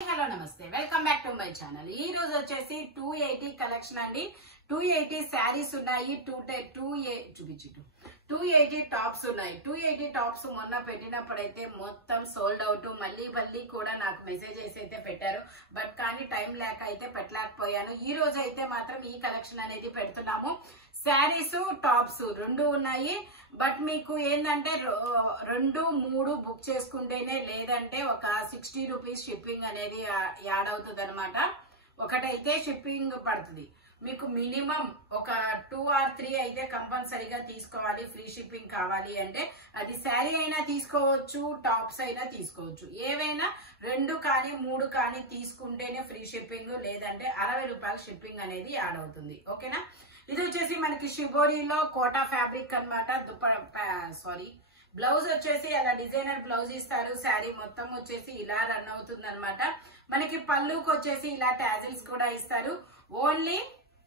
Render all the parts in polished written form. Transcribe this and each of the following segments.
Hello నమస్తే welcome back to my channel. ఈ రోజు వచ్చేసి 280 కలెక్షన్ అండి. 280 శారీస్ ఉన్నాయి. 280 టాప్స్ ఉన్నాయి. 280 టాప్స్ మొన్న పెట్టినప్పుడైతే మొత్తం సోల్డ్ అవుట్. మళ్ళీ కూడా నాకు మెసేజెస్ అయితే పెట్టారు. బట్ కానీ టైం లేక అయితే పెట్టలేకపోయాను. ఈ రోజు అయితే మాత్రం ఈ కలెక్షన్ అనేది పెడుతున్నాము. శారీస్ టాప్స్ రెండు ఉన్నాయి. బట్ మీకు ఏంటంటే 2-3 బుక్ చేసుకుంటేనే, లేదంటే ఒక 60 రూపీస్ షిప్పింగ్ అనేది యాడ్ అవుతుంది అనమాట. ఒకటైతే షిప్పింగ్ పడుతుంది. మీకు మినిమం ఒక 2 or 3 అయితే కంపల్సరీగా తీసుకోవాలి. ఫ్రీ షిప్పింగ్ కావాలి అంటే అది శారీ అయినా తీసుకోవచ్చు, టాప్స్ అయినా తీసుకోవచ్చు. ఏవైనా 2 కానీ 3 కానీ తీసుకుంటేనే ఫ్రీ షిప్పింగ్, లేదంటే 60 రూపాయల షిప్పింగ్ అనేది యాడ్ అవుతుంది. ఓకేనా. ఇది వచ్చేసి మనకి షిబోరిలో కోటా ఫ్యాబ్రిక్ అనమాట. బ్లౌజ్ వచ్చేసి అలా డిజైనర్ బ్లౌజ్ ఇస్తారు. శారీ మొత్తం వచ్చేసి ఇలా రన్ అవుతుంది అనమాట. మనకి పళ్ళుకి వచ్చేసి ఇలా టాజిల్స్ కూడా ఇస్తారు. Only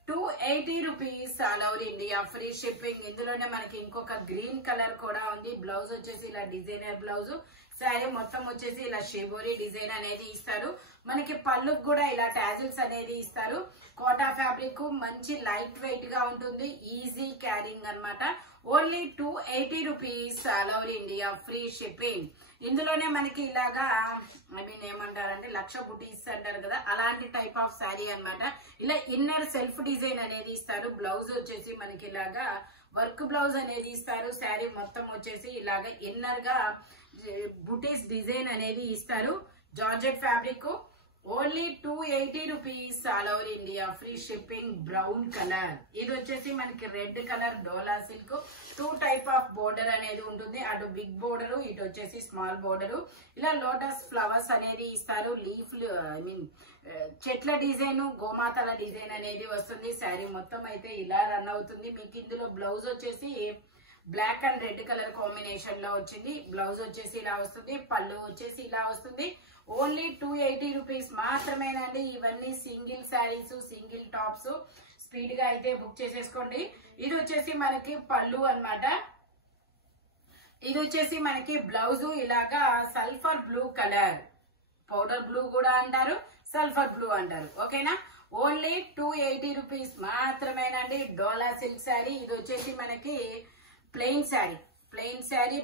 280 rupees all over India free shipping. ఇందులోనే మనకి ఇంకొక గ్రీన్ కలర్ కూడా ఉంది. బ్లౌజ్ వచ్చేసి ఇలా డిజైనర్ బ్లౌజ్. శారీ మొత్తం వచ్చేసి ఇలా షిబోరి డిజైన్ అనేది ఇస్తారు. మనకి పళ్ళుకి కూడా ఇలా టాజిల్స్ అనేది ఇస్తారు. కోటా ఫ్యాబ్రిక్ మంచి లైట్ వెయిట్ గా ఉంటుంది. ఈజీ క్యారింగ్ అనమాట. Only 280 rupees all over India free shipping. ఇందులోనే మనకి ఇలాగా ఏమంటారంటే లక్ష బుటీస్ అంటారు కదా, అలాంటి టైప్ ఆఫ్ శారీ అనమాట. ఇలా ఇన్నర్ సెల్ఫ్ డిజైన్ అనేది ఇస్తారు. బ్లౌజ్ వచ్చేసి మనకి ఇలాగా వర్క్ బ్లౌజ్ అనేది ఇస్తారు. శారీ మొత్తం వచ్చేసి ఇలాగా ఇన్నర్ గా బుటీస్ డిజైన్ అనేది ఇస్తారు. Georgette fabric. Only 280 rupees all over India free shipping. Brown colour. ఇది వచ్చేసి మనకి red colour dola silk. 2 type of border అనేది ఉంటుంది. అటు బిగ్ బోర్డర్, ఇటు వచ్చేసి స్మాల్ బోర్డర్. ఇలా లోటస్ ఫ్లవర్స్ అనేది ఇస్తారు. లీఫ్లు చెట్ల డిజైన్, గోమాతల డిజైన్ అనేది వస్తుంది. శారీ మొత్తం అయితే ఇలా రన్ అవుతుంది. మీకు ఇందులో బ్లౌజ్ వచ్చేసి black and red colour combination లో వచ్చింది. బ్లౌజ్ వచ్చేసి ఇలా వస్తుంది. పళ్ళు వచ్చేసి ఇలా వస్తుంది. ఓన్లీ 280 రూపీస్ మాత్రమేనండి. ఇవన్నీ single saris, single tops. Speed గా అయితే బుక్ చేసేసుకోండి. ఇది వచ్చేసి మనకి పళ్ళు అన్నమాట. ఇది వచ్చేసి మనకి బ్లౌజ్ ఇలాగా sulphur blue colour, powder blue కూడా అంటారు, సల్ఫర్ బ్లూ అంటారు. ఓకేనా. ఓన్లీ 280 రూపీస్ మాత్రమేనండి. డోలా సిల్క్ శారీ. ఇది వచ్చేసి మనకి ప్లెయిన్ శారీ.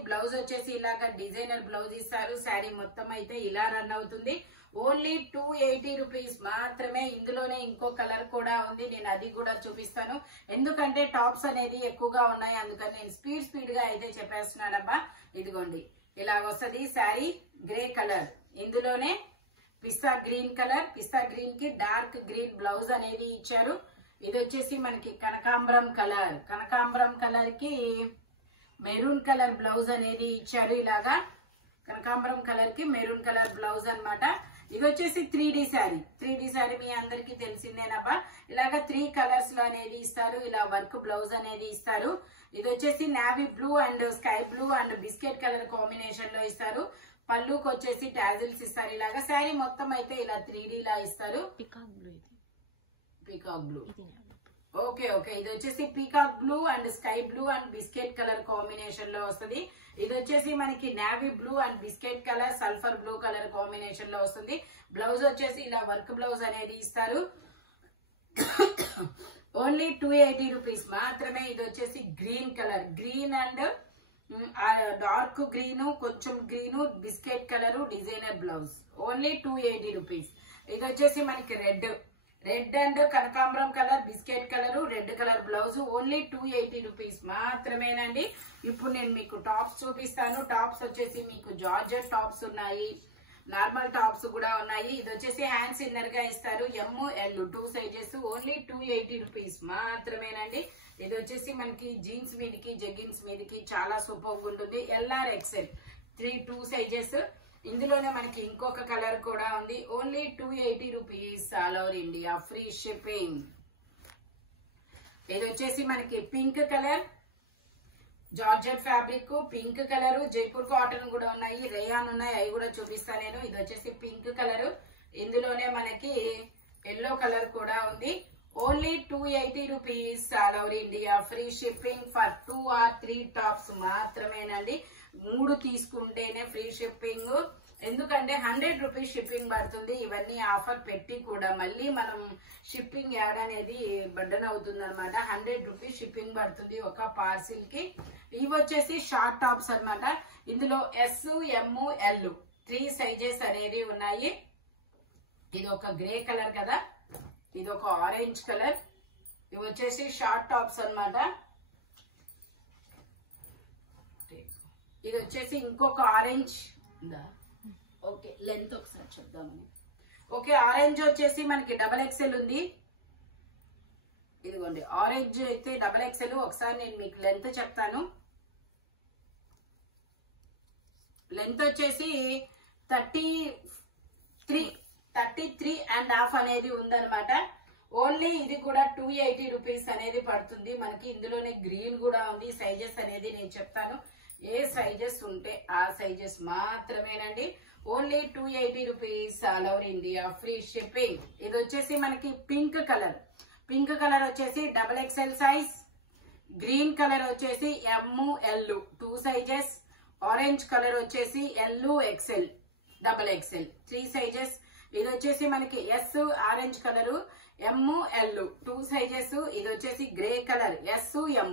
బ్లౌజ్ వచ్చేసి ఇలాగా డిజైనర్ బ్లౌజ్ ఇస్తారు. శారీ మొత్తం అయితే ఇలా రన్ అవుతుంది. ఓన్లీ 280 రూపీస్ మాత్రమే. ఇందులోనే ఇంకో కలర్ కూడా ఉంది. నేను అది కూడా చూపిస్తాను. ఎందుకంటే టాప్స్ అనేది ఎక్కువగా ఉన్నాయి, అందుకని నేను స్పీడ్ గా అయితే చెప్పేస్తున్నానబ్బా. ఇదిగోండి ఇలా వస్తుంది శారీ. Grey colour. ఇందులోనే pista green colour. Pista green కి డార్క్ గ్రీన్ బ్లౌజ్ అనేది ఇచ్చారు. ఇది వచ్చేసి మనకి కనకాంబరం కలర్ కి మెరూన్ కలర్ బ్లౌజ్ అనేది ఇచ్చారు. ఇలాగా కనకాంబరం కలర్ కి మెరూన్ కలర్ బ్లౌజ్ అన్నమాట. ఇది వచ్చేసి 3D శారీ. మీ అందరికి తెలిసిందేనబ్బా. ఇలాగా 3 కలర్స్ లో అనేది ఇస్తారు. ఇలా వర్క్ బ్లౌజ్ అనేది ఇస్తారు. ఇది వచ్చేసి navy blue and sky blue and biscuit colour combination లో ఇస్తారు. పళ్ళుకి వచ్చేసి టాజిల్స్ ఇస్తారు. ఇలాగా శారీ మొత్తం అయితే ఇలా 3D లా ఇస్తారు. Peacock blue. ఓకే. ఇది వచ్చేసి peacock blue and sky blue and biscuit colour combination లో వస్తుంది. ఇది వచ్చేసి మనకి navy blue and biscuit colour, sulphur blue colour combination లో వస్తుంది. బ్లౌజ్ వచ్చేసి ఇలా వర్క్ బ్లౌజ్ అనేది ఇస్తారు. ఓన్లీ 280 రూపీస్ మాత్రమే. ఇది వచ్చేసి green colour. Green and dark green, కొంచెం green, biscuit colour, designer blouse. Only 280 rupees. ఇది వచ్చేసి మనకి రెడ్ అండ్ కనకాంబరం colour, biscuit colour, red colour blouse. Only 280 rupees మాత్రమేనండి. ఇప్పుడు నేను మీకు టాప్స్ చూపిస్తాను. టాప్స్ వచ్చేసి మీకు జార్జెట్ టాప్స్ ఉన్నాయి, నార్మల్ టాప్స్ కూడా ఉన్నాయి. ఇది వచ్చేసి హ్యాండ్స్ ఇన్నర్ గా ఇస్తారు. ML 2 sizes. ఓన్లీ 280 రూపీస్ మాత్రమేనండి. ఇది వచ్చేసి మనకి జీన్స్ మీదకి, జెగ్గిన్స్ మీదకి చాలా సూపర్ ఉంటుంది. LR XL 2 sizes. ఇందులోనే మనకి ఇంకొక కలర్ కూడా ఉంది. Only 280 rupees all over India free shipping. ఇది వచ్చేసి మనకి pink colour georgette fabric, pink colour, Jaipur cotton కూడా ఉన్నాయి, రేయాన్ ఉన్నాయి, అవి కూడా చూపిస్తాను నేను. ఇది వచ్చేసి పింక్ కలర్. ఇందులోనే మనకి ఎల్లో కలర్ కూడా ఉంది. Only 280 rupees all over India free shipping for 2 or 3 tops మాత్రమేనండి. 3 తీసుకుంటేనే ఫ్రీ షిప్పింగ్. ఎందుకంటే 100 రూపీస్ షిప్పింగ్ పడుతుంది. ఇవన్నీ ఆఫర్ పెట్టి కూడా మళ్ళీ మనం షిప్పింగ్ యాడ్ అనేది బర్డన్ అవుతుంది అనమాట. 100 రూపీస్ షిప్పింగ్ పడుతుంది ఒక పార్సిల్ కి. ఇవి వచ్చేసి షార్ట్ టాప్స్ అన్నమాట. ఇందులో ఎస్, ఎం, ఎల్ 3 సైజెస్ అనేది ఉన్నాయి. ఇది ఒక గ్రే కలర్ కదా, ఇది ఒక ఆరెంజ్ కలర్. ఇవి వచ్చేసి షార్ట్ టాప్స్ అన్నమాట. ఇది వచ్చేసి ఇంకొక ఆరెంజ్ ఉందా, ఓకే లెంత్ ఒకసారి చూద్దామని. ఓకే ఆరెంజ్ వచ్చేసి మనకి XXL ఉంది. ఇదిగోండి ఆరెంజ్ అయితే XXL. ఒకసారి నేను మీకు లెంత్ చెప్తాను. లెంత్ వచ్చేసి 33.5 అనేది ఉందన్నమాట. ఓన్లీ ఇది కూడా 280 రూపీస్ అనేది పడుతుంది మనకి. ఇందులోనే గ్రీన్ కూడా ఉంది. సైజెస్ అనేది నేను చెప్తాను, ఏ సైజెస్ ఉంటే ఆ సైజెస్ మాత్రమేనండి. Only 280 rupees all over India, free shipping. ఇది వచ్చేసి మనకి పింక్ కలర్. పింక్ కలర్ వచ్చేసి XXL సైజ్, గ్రీన్ కలర్ వచ్చేసి ML 2 సైజెస్, ఆరెంజ్ కలర్ వచ్చేసి LXL XXL 3 సైజెస్. ఇది వచ్చేసి మనకి ఎస్ ఆరెంజ్ కలర్, ML 2 సైజెస్. ఇది వచ్చేసి grey colour SM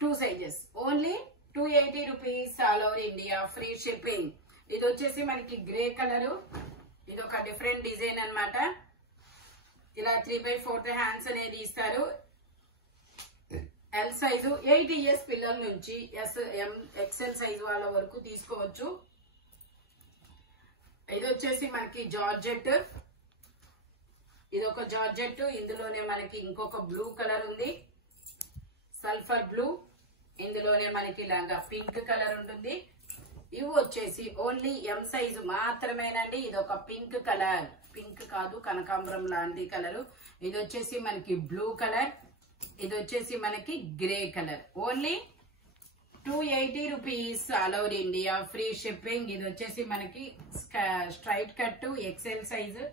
2 sizes. Only 280 rupees all over India, free shipping. ఇది వచ్చేసి మనకి గ్రే కలర్. ఇది ఒక డిఫరెంట్ డిజైన్ అన్నమాట. ఇలా 3/4 హ్యాండ్స్ అనేది ఇస్తారు. ఎల్ సైజు 8 ఇయర్స్ పిల్లల నుంచి XL సైజు వాళ్ళ వరకు తీసుకోవచ్చు. ఇది వచ్చేసి మనకి జార్జెట్. ఇది ఒక జార్జెట్. ఇందులోనే మనకి ఇంకొక బ్లూ కలర్ ఉంది, సల్ఫర్ బ్లూ. ఇందులోనే మనకి ఇలాగా పింక్ కలర్ ఉంటుంది. ఇవి వచ్చేసి ఓన్లీ M సైజు మాత్రమేనండి. ఇది ఒక పింక్ కలర్, పింక్ కాదు కనకాంబరం లాంటి కలర్. ఇది వచ్చేసి మనకి బ్లూ కలర్. ఇది వచ్చేసి మనకి grey colour. Only 280 rupees all over India, free shipping. ఇది వచ్చేసి మనకి straight cut XL size,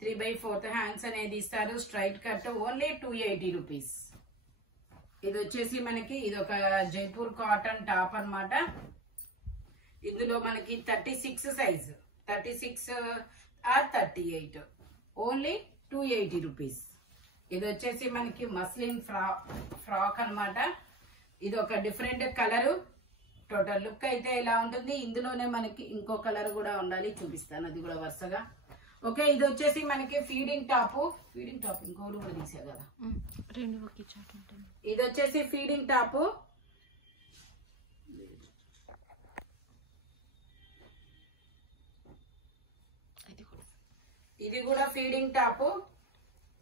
3/4 hands అనేది ఇస్తారు. Straight cut only 280 rupees. ఇది వచ్చేసి మనకి ఇది ఒక జైపూర్ కాటన్ టాప్ అన్నమాట. ఇందులో మనకి 36 సైజ్, 36 ఆర్ 38, ఓన్లీ 280 రూపీస్. ఇది వచ్చేసి మనకి మస్లిన్ ఫ్రాక్ అన్నమాట. ఇది ఒక డిఫరెంట్ కలర్. టోటల్ లుక్ అయితే ఇలా ఉంటుంది. ఇందులోనే మనకి ఇంకో కలర్ కూడా ఉండాలి, చూపిస్తాను అది కూడా వరుసగా. ఓకే ఇది వచ్చేసి మనకి ఫీడింగ్ టాప్. ఫీడింగ్ టాప్ ఇంకోరు కూడా తీసా కదా, ఇది వచ్చేసి ఫీడింగ్ టాప్. ఇది కూడా feeding top.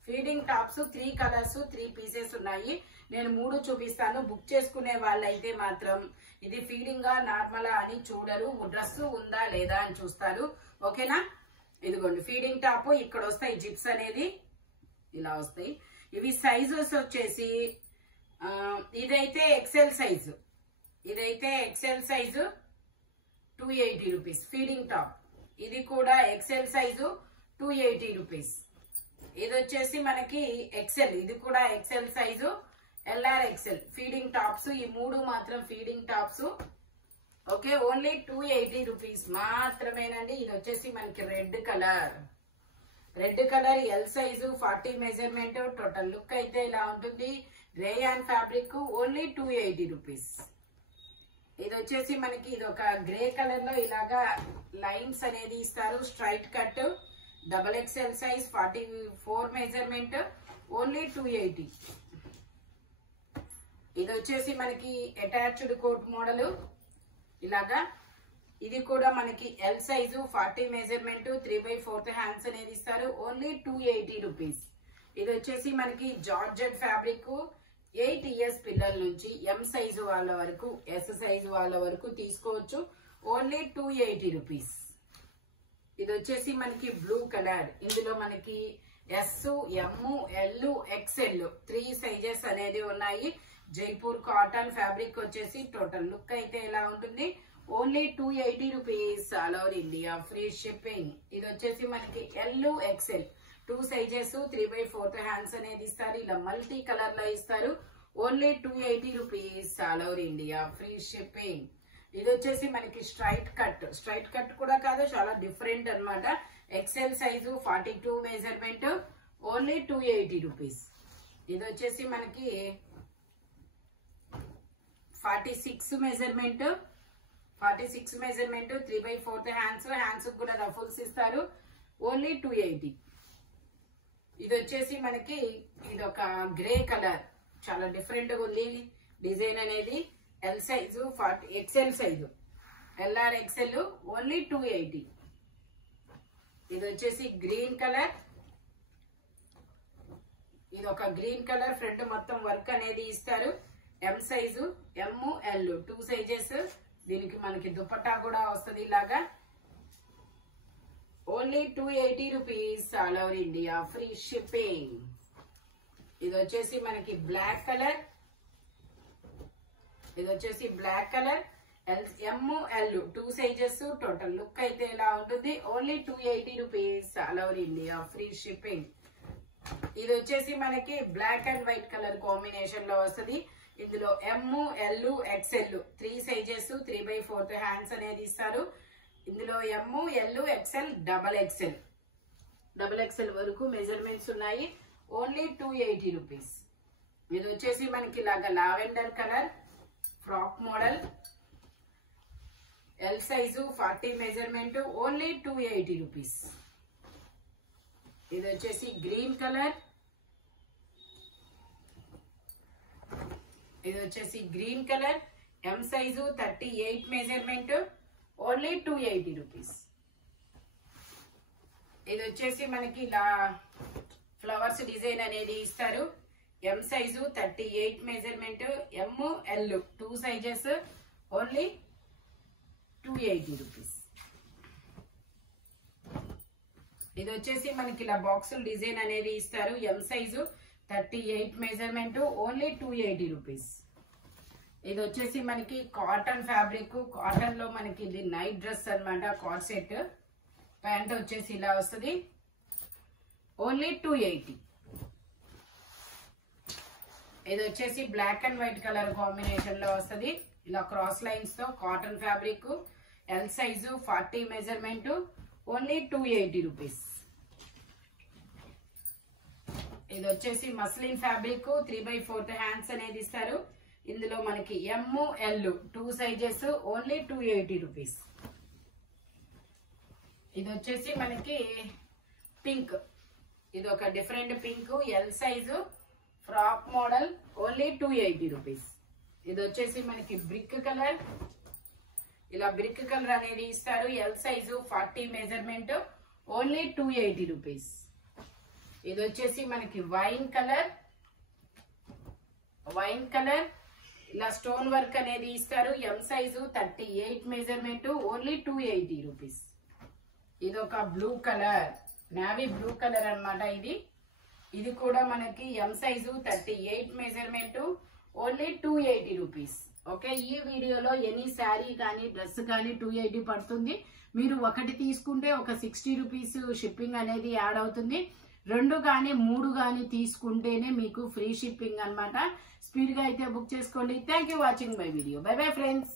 Feeding tops 3 colours 3 pieces ఉన్నాయి. నేను 3 చూపిస్తాను. బుక్ చేసుకునే వాళ్ళైతే మాత్రం ఇది ఫీడింగ్ గా నార్మలా అని చూడరు, డ్రెస్ ఉందా లేదా అని చూస్తారు. ఓకేనా, ఇదిగోండి ఫీడింగ్ టాప్. ఇక్కడ వస్తాయి జిప్స్ అనేది ఇలా వస్తాయి. ఇవి సైజెస్ వచ్చేసి ఇదైతే XL సైజు, ఇదైతే XL size 280 rupees feeding top. ఇది కూడా XL సైజు 280 రూపీస్. ఇది వచ్చేసి మనకి XL, ఇది కూడా XL size, LR XL feeding tops. ఈ 3 మాత్రం feeding tops. Okay only 280 rupees మాత్రమేనండి. ఇది వచ్చేసి మనకి red colour. Red colour L size, 40 measurement. Total look అయితే ఇలా ఉంటుంది. Rayon fabric. Only 280 rupees. ఇది వచ్చేసి మనకి ఇది ఒక గ్రే కలర్ లో ఇలాగా లైన్స్ అనేది ఇస్తారు. Straight cut, XXL size, 44 measurement. Only 280. ఇది వచ్చేసి మనకి అటాచ్డ్ కోట్ మోడల్ ఇలాగా. ఇది కూడా మనకి ఎల్ సైజు, 40 మెజర్మెంట్, 3/4 హ్యాండ్స్ అనేది ఇస్తారు. Only 280 rupees. ఇది వచ్చేసి మనకి జార్జెట్ ఫ్యాబ్రిక్. 8 ఇయర్స్ పిల్లల నుంచి M సైజు వాళ్ళ వరకు, S సైజు వాళ్ళ వరకు తీసుకోవచ్చు. Only 280 rupees. ఇది వచ్చేసి మనకి బ్లూ కలర్. ఇందులో మనకి S, M, L, XL 3 sizes అనేది ఉన్నాయి. జైపూర్ కాటన్ ఫ్యాబ్రిక్ వచ్చేసి టోటల్ లుక్ అయితే ఇలా ఉంటుంది. Only 280 rupees all over India, free shipping. ఇది వచ్చేసి మనకి L, XL 2 సైజెస్, 3/4 హ్యాండ్స్ అనేది ఇస్తారు. ఇలా మల్టీ కలర్ లో ఇస్తారు. Only 280 rupees all over India, free shipping. ఇది వచ్చేసి మనకి స్ట్రైట్ కట్ కూడా కాదు, చాలా డిఫరెంట్ అన్నమాట. XL size 42 measurement, only 280 rupees. ఇది వచ్చేసి మనకి 46 మెజర్మెంట్ 3/4 హ్యాండ్స్ కూడా రఫుల్స్ ఇస్తారు, ఓన్లీ 280. ఇది వచ్చేసి మనకి ఇది ఒక గ్రే కలర్, చాలా డిఫరెంట్ గా ఉంది డిజైన్ అనేది. L size XL size LR XL, only 280. ఇది వచ్చేసి గ్రీన్ కలర్, ఇది ఒక గ్రీన్ కలర్, ఫ్రంట్ మొత్తం వర్క్ అనేది ఇస్తారు. M size ML 2 sizes. దీనికి మనకి దుపట్టా కూడా వస్తుంది ఇలాగా, only 280 rupees, all over India free shipping. ఇది వచ్చేసి మనకి black colour, ML 2 sizes. Total look అయితే ఇలా ఉంటుంది, only 280 rupees, all over India free shipping. ఇది వచ్చేసి మనకి black and white colour combination లో వస్తుంది. ఇందులో ML XL 3 సైజెస్, 3/4 హ్యాండ్స్ అనేది ఇస్తారు. ఇందులో ML XL డబల్ ఎక్సెల్ వరకు మెజర్మెంట్స్ ఉన్నాయి, ఓన్లీ 280 రూపీస్. ఇది వచ్చేసి మనకి ఇలాగా lavender colour frock model, L size 40 measurement, only 280 rupees. ఇది వచ్చేసి green colour, M size 38 measurement, only 280 rupees. ఇది వచ్చేసి మనకి ఇలా ఫ్లవర్స్ డిజైన్ అనేది ఇస్తారు. M size 38 measurement, ML 2 sizes, only 280 rupees. ఇది వచ్చేసి మనకి ఇలా బాక్సులు డిజైన్ అనేది ఇస్తారు. M size 38 measurement, only 280 rupees. ఇది వచ్చేసి మనకి కాటన్ ఫ్యాబ్రిక్, కాటన్ లో మనకి ఇది నైట్ డ్రెస్ అన్నమాట, కాట్ సెట్. ప్యాంట్ వచ్చేసి ఇలా వస్తుంది, ఓన్లీ 280. ఇది వచ్చేసి black and white colour combination లో వస్తుంది, ఇలా క్రాస్ లైన్స్ తో cotton fabric. L size 40 measurement, only 280 rupees. ఇది వచ్చేసి మస్లిన్ ఫ్యాబ్రిక్, 3/4 హ్యాండ్స్ అనేది ఇస్తారు. ఇందులో మనకి ML 2 సైజెస్, ఓన్లీ 280 రూపీస్. ఇది వచ్చేసి మనకి పింక్, ఇది ఒక different pink, L size frock model, only 280 rupees. ఇది వచ్చేసి మనకి బ్రిక్ కలర్, ఇలా బ్రిక్ కలర్ అనేది ఇస్తారు. L size 40 measurement, only 280 rupees. ఇది వచ్చేసి మనకి వైన్ కలర్, ఇలా స్టోన్ వర్క్ అనేది ఇస్తారు. M size 38 measurement, only 280 rupees. ఇది ఒక blue colour, navy blue colour అన్నమాట. ఇది కూడా మనకి M size 38 measurement, only 280 rupees. Okay, ఈ వీడియోలో ఎనీ శారీ కానీ డ్రెస్ కానీ 280 పడుతుంది. మీరు ఒకటి తీసుకుంటే ఒక 60 రూపీస్ షిప్పింగ్ అనేది యాడ్ అవుతుంది. 2 కానీ 3 కానీ తీసుకుంటేనే మీకు ఫ్రీ షిప్పింగ్ అన్నమాట. స్పీడ్ గా అయితే బుక్ చేసుకోండి. Thank you watching my video. By bye friends.